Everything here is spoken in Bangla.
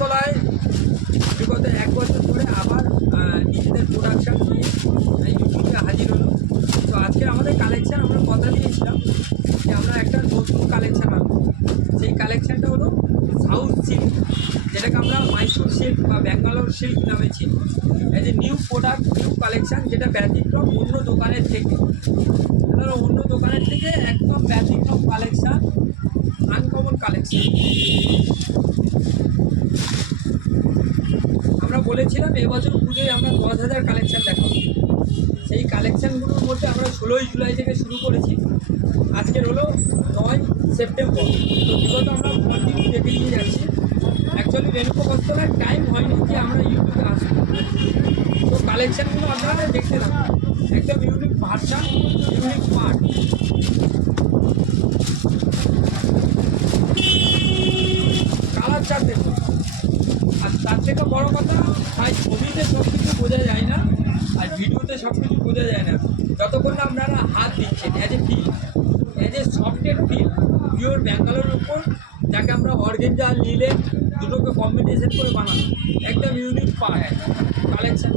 বস্ত্রালয় বিগত 1 বছর ধরে আবার নিজেদের প্রোডাকশান নিয়ে ইউটিউবে হাজির হলো। তো আজকে আমাদের কালেকশান আমরা কথা দিয়েছিলাম যে আমরা একটা নতুন কালেকশান আনবো। সেই কালেকশানটা হলো সাউথ সিল্ক, যেটাকে আমরা মাইসুর সিল্ক বা ব্যাঙ্গালোর সিল্ক নামে চিনি। এই যে নিউ প্রোডাক্ট, নিউ কালেকশান, যেটা ব্যতিক্রম অন্য দোকানের থেকে। ধরো অন্য দোকানের থেকে একদম ব্যতিক্রম কালেকশান, আনকমন কালেকশান। আমরা বলেছিলাম এবছর পুজোয় আমরা 10,000 কালেকশান দেখাবো। সেই কালেকশানগুলোর মধ্যে আমরা 16ই জুলাই থেকে শুরু করেছি, আজকের হলো 9 সেপ্টেম্বর। তো বিগত আমরা কন্টিনিউ দেখে নিয়ে যাচ্ছি। অ্যাকচুয়ালি রেণুকা বস্ত্রালয়ের টাইম হয়নি যে আমরা ইউটিউবে আসবো। তো কালেকশানগুলো আপনারা দেখতে থাকুন, একদম unique version, unique part. Colour chart দেখুন। আর তার থেকে বড় কথা, ভাই ছবিতে সব কিছু বোঝা যায় না আর ভিডিওতে সব কিছু বোঝা যায় না, যতক্ষণ না আপনারা হাত দিচ্ছেন। As a feel, as a সফটের ফিল, পিওর ব্যাঙ্গালোরের উপর, যাকে আমরা অর্গেঞ্জা আর লিলেন দুটোকে কম্বিনেশন করে বানানো, একদম ইউনিক পায় কালেকশন।